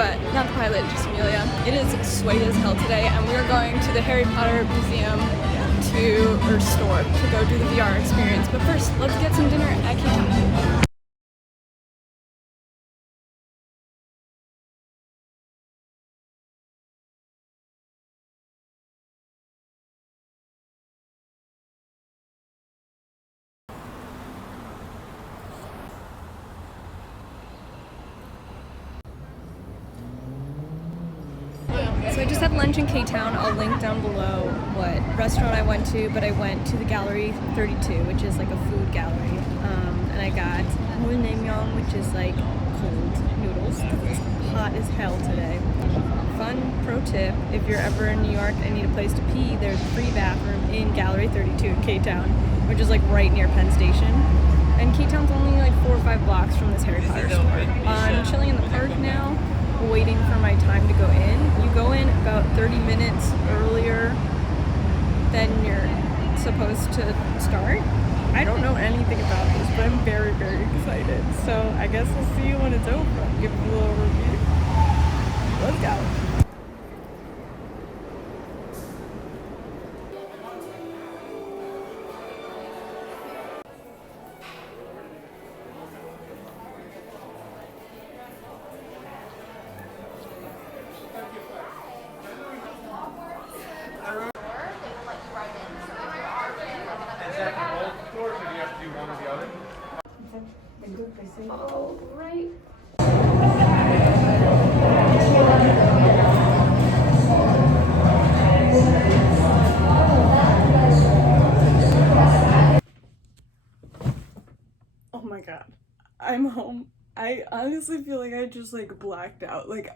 but not the pilot, just Amelia. It is sweaty as hell today, and we are going to the Harry Potter museum store to go do the VR experience. But first, let's get some dinner at KTown. So I just had lunch in KTown. I'll link down below what restaurant I went to, but I went to the Gallery 32, which is like a food gallery, and I got Bibim Naengmyeon, which is like cold noodles. It's hot as hell today. Fun pro tip, if you're ever in New York and need a place to pee, there's a free bathroom in Gallery 32 in KTown, which is like right near Penn Station. And KTown's only like 4 or 5 blocks from this Harry Potter store. I'm chilling in the park now, waiting for my time to go in. You go in about 30 minutes earlier than you're supposed to start. I don't know anything about this, but I'm very, very excited. So I guess we'll see you when it's over. I'll give you a little review. Let's go. All right. Oh my god, I'm home. I honestly feel like I just like blacked out. Like,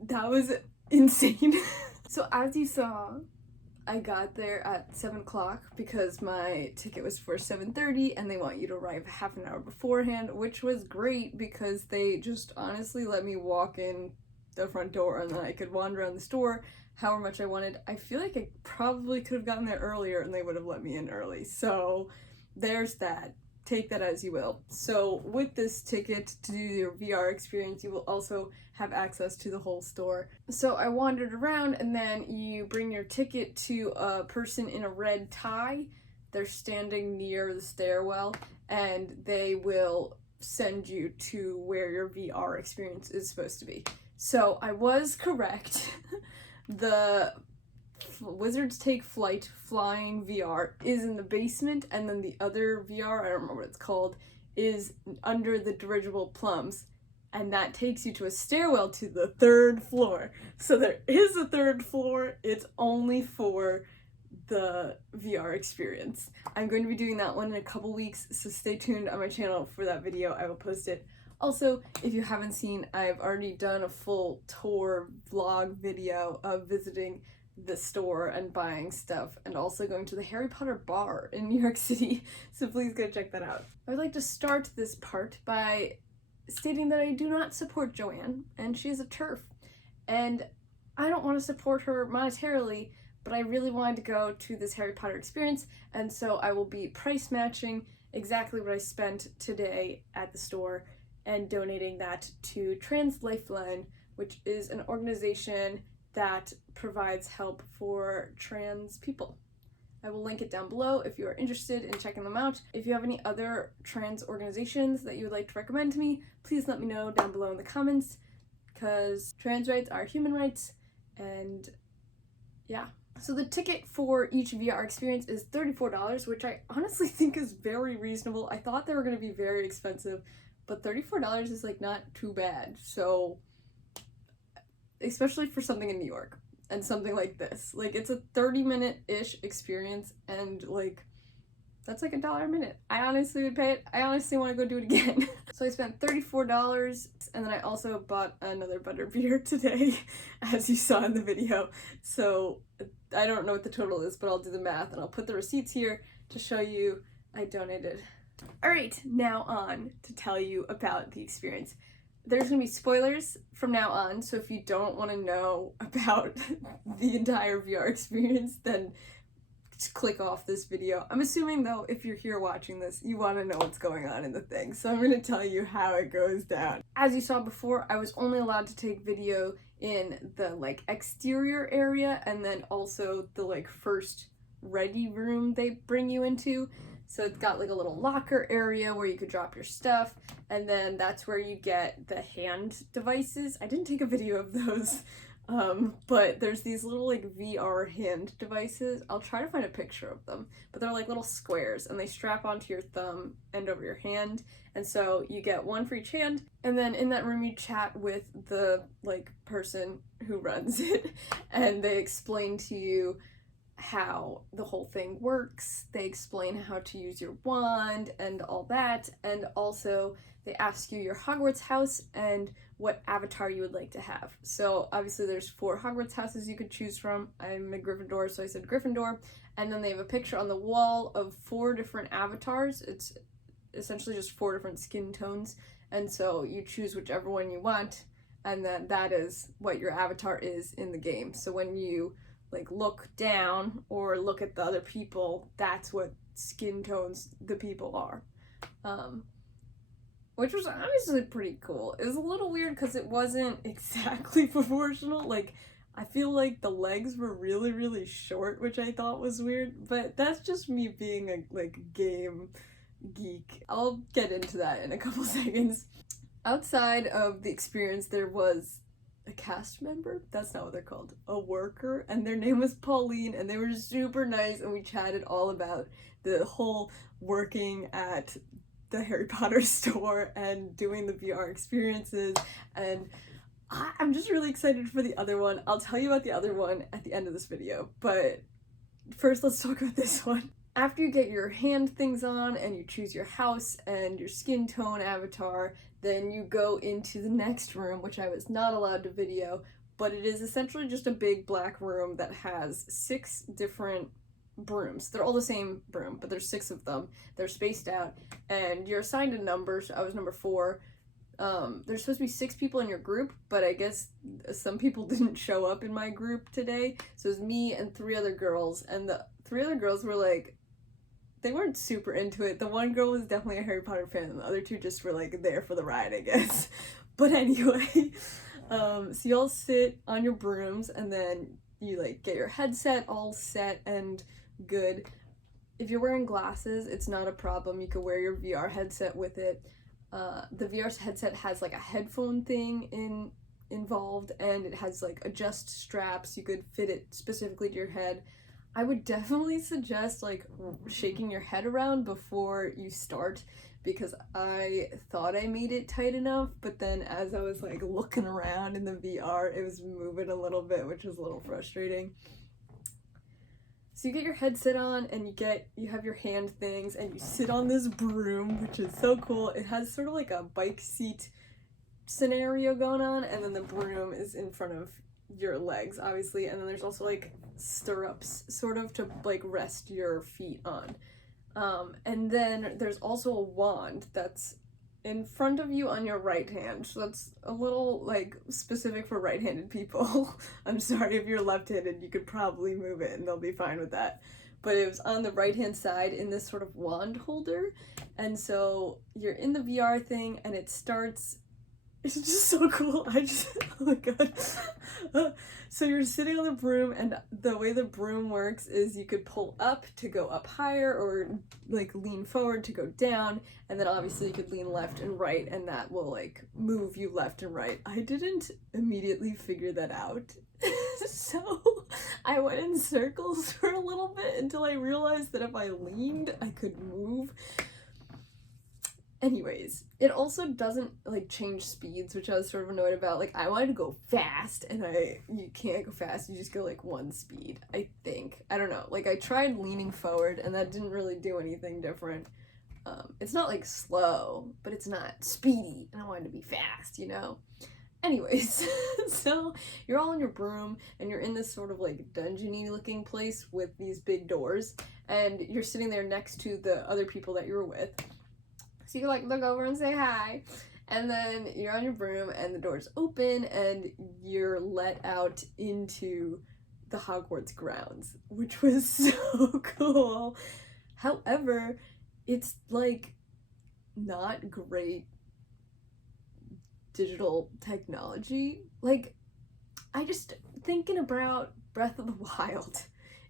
that was insane. So as you saw, I got there at 7 o'clock because my ticket was for 7:30 and they want you to arrive half an hour beforehand, which was great because they just honestly let me walk in the front door and then I could wander around the store however much I wanted. I feel like I probably could have gotten there earlier and they would have let me in early. So there's that. Take that as you will. So with this ticket to do your VR experience, you will also have access to the whole store. So I wandered around, and then you bring your ticket to a person in a red tie. They're standing near the stairwell, and they will send you to where your VR experience is supposed to be. So I was correct. The Wizards Take Flight Flying VR is in the basement, and then the other VR, I don't remember what it's called, is under the dirigible plums, and that takes you to a stairwell to the 3rd floor. So there is a 3rd floor, it's only for the VR experience. I'm going to be doing that one in a couple weeks, so stay tuned on my channel for that video. I will post it. Also, if you haven't seen, I've already done a full tour vlog video of visiting the store and buying stuff, and also going to the Harry Potter bar in New York City, so please go check that out. I would like to start this part by stating that I do not support Joanne, and she is a terf, and I don't want to support her monetarily, but I really wanted to go to this Harry Potter experience, and so I will be price matching exactly what I spent today at the store and donating that to Trans Lifeline, which is an organization that provides help for trans people. I will link it down below if you are interested in checking them out. If you have any other trans organizations that you would like to recommend to me, please let me know down below in the comments, because trans rights are human rights, and yeah. So the ticket for each VR experience is $34, which I honestly think is very reasonable. I thought they were going to be very expensive, but $34 is like not too bad. So especially for something in New York and something like this. Like, it's a 30-minute-ish experience, and like, that's like $1 a minute. I honestly would pay it. I honestly want to go do it again. So I spent $34, and then I also bought another butterbeer today, as you saw in the video. So I don't know what the total is, but I'll do the math, and I'll put the receipts here to show you I donated. All right, now on to tell you about the experience. There's gonna be spoilers from now on, so if you don't want to know about the entire VR experience, then click off this video. I'm assuming though, if you're here watching this, you want to know what's going on in the thing, so I'm going to tell you how it goes down. As you saw before, I was only allowed to take video in the like exterior area, and then also the like first ready room they bring you into. So it's got like a little locker area where you could drop your stuff, and then that's where you get the hand devices. I didn't take a video of those. But there's these little like VR hand devices. I'll try to find a picture of them, but they're like little squares and they strap onto your thumb and over your hand. And so you get one for each hand. And then in that room you chat with the like person who runs it, and they explain to you how the whole thing works. They explain how to use your wand and all that. And also they ask you your Hogwarts house and what avatar you would like to have. So obviously there's 4 Hogwarts houses you could choose from. I'm a Gryffindor, so I said Gryffindor. And then they have a picture on the wall of 4 different avatars. It's essentially just 4 different skin tones. And so you choose whichever one you want, and then that is what your avatar is in the game. So when you like look down or look at the other people, that's what skin tones the people are. Which was honestly pretty cool. It was a little weird because it wasn't exactly proportional. Like, I feel like the legs were really, really short, which I thought was weird, but that's just me being a like game geek. I'll get into that in a couple seconds. Outside of the experience, there was a cast member, that's not what they're called, a worker, and their name was Pauline, and they were super nice, and we chatted all about the whole working at the Harry Potter store and doing the VR experiences, and I'm just really excited for the other one. I'll tell you about the other one at the end of this video, but first let's talk about this one. After you get your hand things on and you choose your house and your skin tone avatar, then you go into the next room, which I was not allowed to video, but it is essentially just a big black room that has 6 different brooms. They're all the same broom, but there's 6 of them. They're spaced out, and you're assigned a number. So I was number 4. There's supposed to be 6 people in your group, but I guess some people didn't show up in my group today. So it was me and 3 other girls, and the 3 other girls were like, they weren't super into it. The one girl was definitely a Harry Potter fan, and the other 2 just were like there for the ride, I guess. But anyway, so you all sit on your brooms, and then you like get your headset all set and good. If you're wearing glasses, it's not a problem. You could wear your VR headset with it. The VR headset has like a headphone thing involved, and it has like adjust straps. You could fit it specifically to your head. I would definitely suggest like shaking your head around before you start, because I thought I made it tight enough, but then as I was like looking around in the VR, it was moving a little bit, which was a little frustrating. So you get your headset on, and you have your hand things, and you sit on this broom, which is so cool. It has sort of like a bike seat scenario going on, and then the broom is in front of your legs, obviously, and then there's also like stirrups sort of to like rest your feet on. And then there's also a wand that's in front of you on your right hand, so that's a little like specific for right-handed people. I'm sorry, if you're left-handed, you could probably move it and they'll be fine with that. But it was on the right-hand side in this sort of wand holder, and so you're in the VR thing, and it starts. It's just so cool. Oh my god. So you're sitting on the broom, and the way the broom works is you could pull up to go up higher, or like lean forward to go down, and then obviously you could lean left and right, and that will like move you left and right. I didn't immediately figure that out. So I went in circles for a little bit until I realized that if I leaned, I could move. Anyways, it also doesn't like change speeds, which I was sort of annoyed about. Like, I wanted to go fast, and you can't go fast, you just go like 1 speed, I think. I don't know, like I tried leaning forward and that didn't really do anything different. It's not like slow, but it's not speedy, and I wanted to be fast, you know? Anyways, so you're all on your broom, and you're in this sort of like dungeony looking place with these big doors, and you're sitting there next to the other people that you were with. So you can like look over and say hi, and then you're on your broom and the doors open and you're let out into the Hogwarts grounds, which was so cool. However, it's like not great digital technology. Like, I just thinking about Breath of the Wild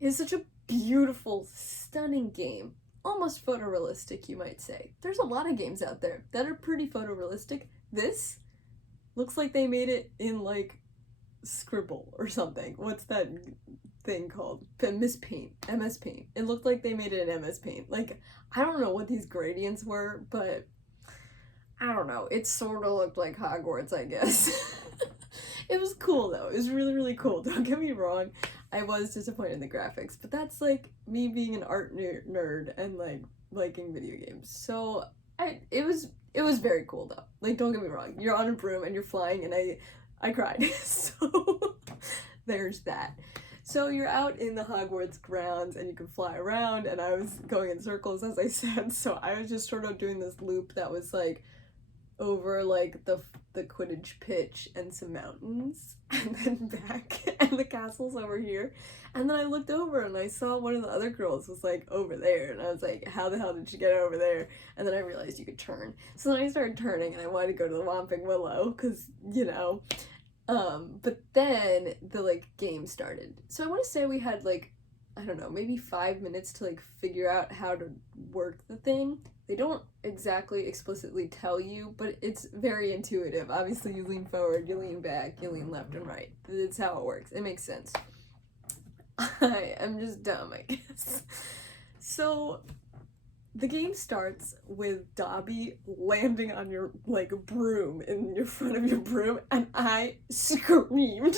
is such a beautiful, stunning game. Almost photorealistic, you might say. There's a lot of games out there that are pretty photorealistic. This looks like they made it in like Scribble or something. What's that thing called? MS Paint. It looked like they made it in MS Paint. Like, I don't know what these gradients were, but I don't know. It sort of looked like Hogwarts, I guess. It was cool though. It was really, really cool. Don't get me wrong. I was disappointed in the graphics, but that's like me being an art nerd and like liking video games. So it was very cool though. Like, don't get me wrong. You're on a broom and you're flying, and I cried. So there's that. So you're out in the Hogwarts grounds and you can fly around, and I was going in circles, as I said. So I was just sort of doing this loop that was like over like the Quidditch pitch and some mountains, and then back, and the castle's over here. And then I looked over and I saw one of the other girls was like over there, and I was like, how the hell did she get over there? And then I realized you could turn. So then I started turning, and I wanted to go to the Whomping Willow because, you know, but then the like game started. So I want to say we had like, I don't know, maybe 5 minutes to like figure out how to work the thing. They don't exactly explicitly tell you, but it's very intuitive. Obviously, you lean forward, you lean back, you lean left and right. That's how it works. It makes sense. I am just dumb, I guess. So the game starts with Dobby landing on your like broom, in your front of your broom, and I screamed.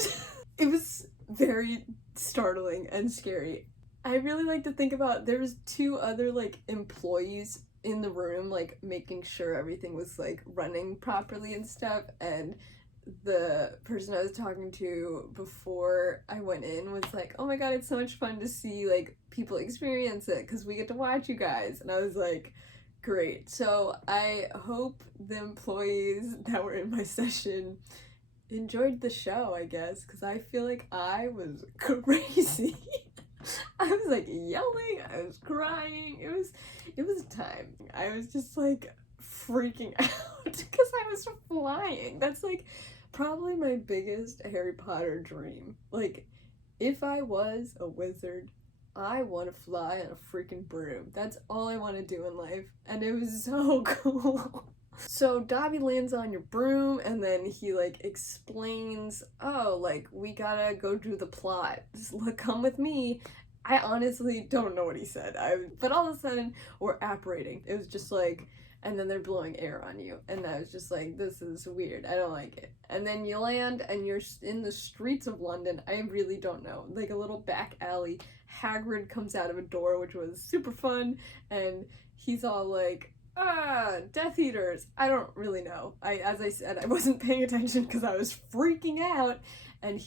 It was very startling and scary. I really like to think about, there was 2 other like employees in the room, like making sure everything was like running properly and stuff, and the person I was talking to before I went in was like, oh my god, it's so much fun to see like people experience it because we get to watch you guys. And I was like, great. So I hope the employees that were in my session enjoyed the show, I guess, because I feel like I was crazy. I was like yelling, I was crying, it was time. I was just like freaking out because I was flying. That's like probably my biggest Harry Potter dream. Like, if I was a wizard, I want to fly on a freaking broom. That's all I want to do in life, and it was so cool. So Dobby lands on your broom, and then he like explains, oh, like, we gotta go do the plot, just come with me. I honestly don't know what he said, but all of a sudden we're apparating. It was just like, and then they're blowing air on you, and I was just like, this is weird, I don't like it. And then you land and you're in the streets of London. I really don't know, like a little back alley. Hagrid comes out of a door, which was super fun, and he's all like, Death Eaters. I don't really know. As I said, I wasn't paying attention because I was freaking out, and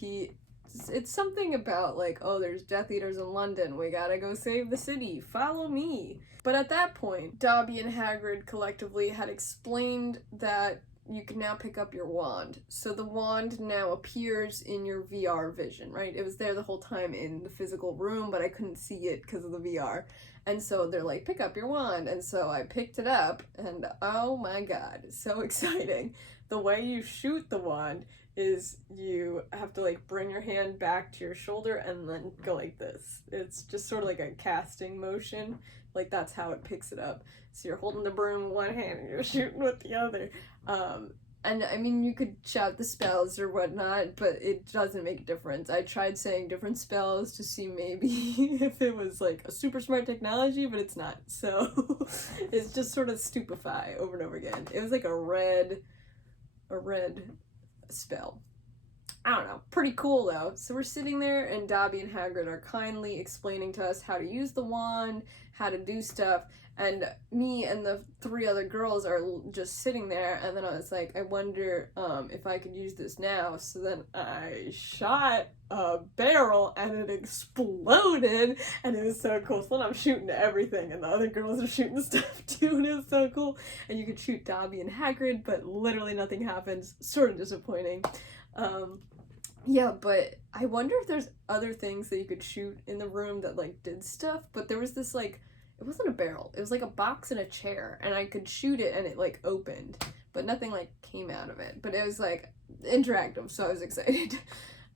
it's something about like, oh, there's Death Eaters in London, we gotta go save the city, follow me. But at that point, Dobby and Hagrid collectively had explained that you can now pick up your wand. So the wand now appears in your VR vision, right? It was there the whole time in the physical room, but I couldn't see it because of the VR. And so they're like, pick up your wand. And so I picked it up, and oh my god, so exciting. The way you shoot the wand is you have to like bring your hand back to your shoulder and then go like this. It's just sort of like a casting motion. Like, that's how it picks it up. So you're holding the broom with one hand and you're shooting with the other. And I mean, you could shout the spells or whatnot, but it doesn't make a difference. I tried saying different spells to see maybe if it was like a super smart technology, but it's not. So it's just sort of stupefy over and over again. It was like a red spell. I don't know. Pretty cool though. So we're sitting there, and Dobby and Hagrid are kindly explaining to us how to use the wand, how to do stuff, and me and the 3 other girls are just sitting there, and then I was like, I wonder if I could use this now. So then I shot a barrel and it exploded, and it was so cool. So then I'm shooting everything, and the other girls are shooting stuff too, and it was so cool. And you could shoot Dobby and Hagrid, but literally nothing happens. Sort of disappointing. Yeah, but I wonder if there's other things that you could shoot in the room that like did stuff, but there was this like, it wasn't a barrel, it was like a box and a chair, and I could shoot it and it like opened, but nothing like came out of it, but it was like interactive, so I was excited.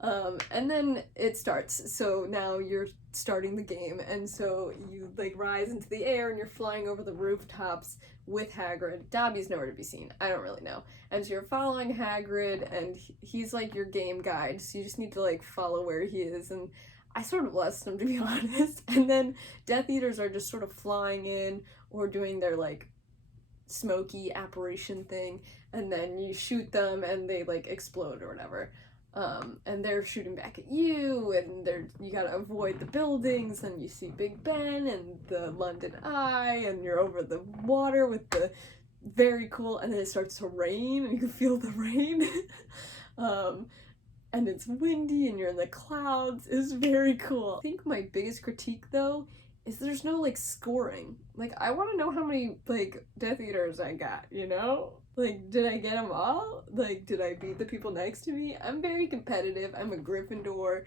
And then it starts, so now you're starting the game, and so you like rise into the air and you're flying over the rooftops with Hagrid. Dobby's nowhere to be seen, I don't really know. And so you're following Hagrid, and he's like your game guide, so you just need to like follow where he is, and I sort of lost him, to be honest. And then Death Eaters are just sort of flying in or doing their like smoky apparition thing, and then you shoot them and they like explode or whatever. And they're shooting back at you, and you gotta avoid the buildings, and you see Big Ben and the London Eye, and you're over the water with the very cool, and then it starts to rain, and you can feel the rain. And it's windy, and you're in the clouds. It's very cool. I think my biggest critique, though, is there's no, like, scoring. Like, I want to know how many, like, Death Eaters I got, you know? Like, did I get them all? Like, did I beat the people next to me? I'm very competitive. I'm a Gryffindor.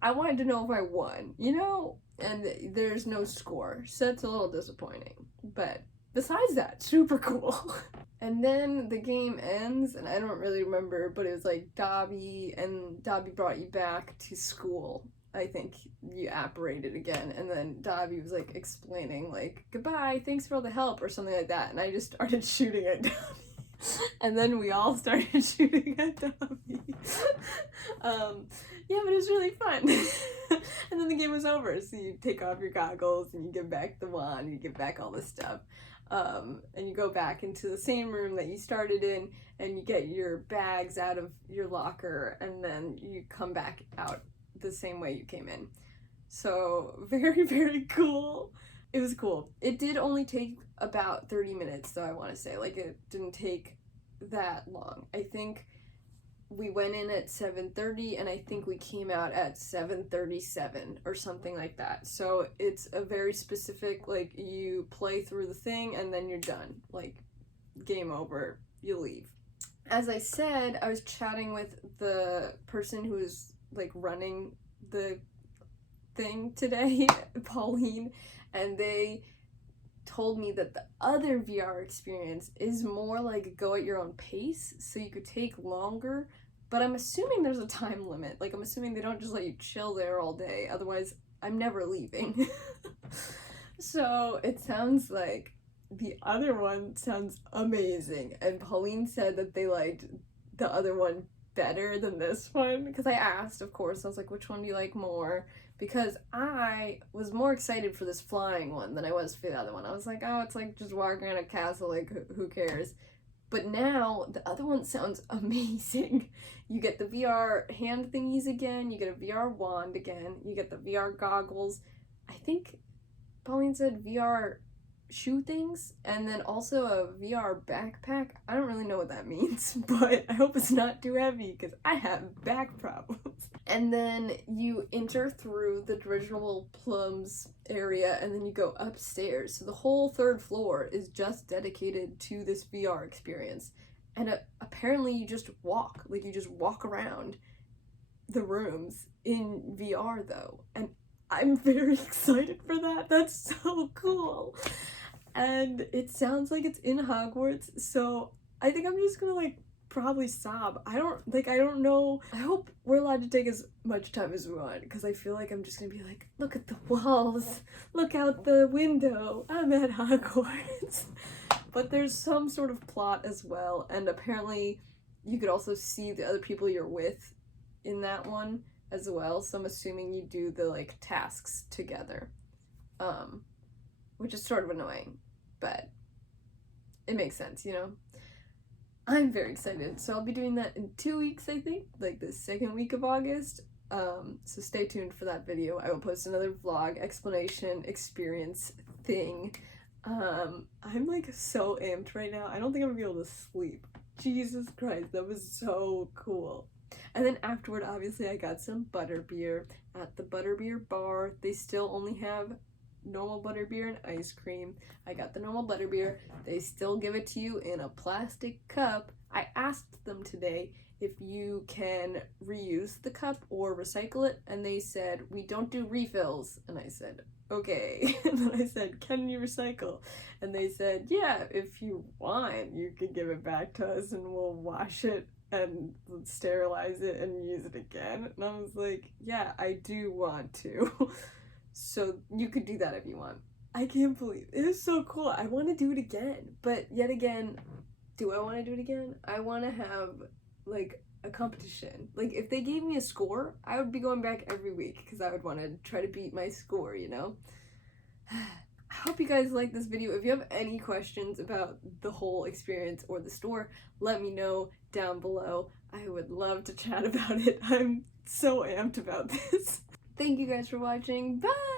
I wanted to know if I won, you know? And there's no score, so that's a little disappointing. But besides that, super cool. And then the game ends, and I don't really remember, but it was like Dobby brought you back to school. I think you apparated again, and then Dobby was like explaining like, goodbye, thanks for all the help, or something like that, and I just started shooting at Dobby. And then we all started shooting at Dobby. Yeah, but it was really fun. And then the game was over, so you take off your goggles, and you give back the wand, and you give back all this stuff. And you go back into the same room that you started in, and you get your bags out of your locker, and then you come back out the same way you came in. So very, very cool. It was cool. It did only take about 30 minutes, though, I want to say. Like, it didn't take that long. I think we went in at 7:30, and I think we came out at 7:37 or something like that. So it's a very specific, like, you play through the thing and then you're done. Like, game over, you leave. As I said, I was chatting with the person who was, like, running the thing today, Pauline, and they told me that the other VR experience is more like go at your own pace, so you could take longer, but I'm assuming there's a time limit. Like, I'm assuming they don't just let you chill there all day, otherwise I'm never leaving. So it sounds like the other one sounds amazing, and Pauline said that they liked the other one better than this one, because I asked, of course, I was like, which one do you like more? Because I was more excited for this flying one than I was for the other one. I was like, oh, it's like just walking around a castle, like, who cares? But now, the other one sounds amazing. You get the VR hand thingies again, you get a VR wand again, you get the VR goggles. I think Pauline said VR shoe things, and then also a VR backpack. I don't really know what that means, but I hope it's not too heavy because I have back problems. And then you enter through the dirigible plums area, and then you go upstairs. So the whole third floor is just dedicated to this VR experience. And apparently you just walk, like you just walk around the rooms in VR though. And I'm very excited for that. That's so cool. And it sounds like it's in Hogwarts, so I think I'm just gonna like probably sob. I don't know. I hope we're allowed to take as much time as we want, because I feel like I'm just gonna be like, look at the walls, look out the window, I'm at Hogwarts. But there's some sort of plot as well, and apparently you could also see the other people you're with in that one as well, so I'm assuming you do the like tasks together. Which is sort of annoying, but it makes sense, you know? I'm very excited. So I'll be doing that in 2 weeks, I think, like the second week of August. So stay tuned for that video. I will post another vlog, explanation, experience thing. I'm like so amped right now. I don't think I'm gonna be able to sleep. Jesus Christ, that was so cool. And then afterward, obviously, I got some butterbeer at the butterbeer bar. They still only have normal butterbeer and ice cream. I got the normal butterbeer. They still give it to you in a plastic cup. I asked them today if you can reuse the cup or recycle it, and they said, we don't do refills. And I said, okay. And then I said, can you recycle? And they said, yeah, if you want, you can give it back to us and we'll wash it and sterilize it and use it again. And I was like, yeah, I do want to. So you could do that if you want. I can't believe it is so cool. I want to do it again, but yet again, do I want to do it again? I want to have like a competition. Like if they gave me a score, I would be going back every week because I would want to try to beat my score, you know? I hope you guys like this video. If you have any questions about the whole experience or the store, let me know down below. I would love to chat about it. I'm so amped about this. Thank you guys for watching. Bye!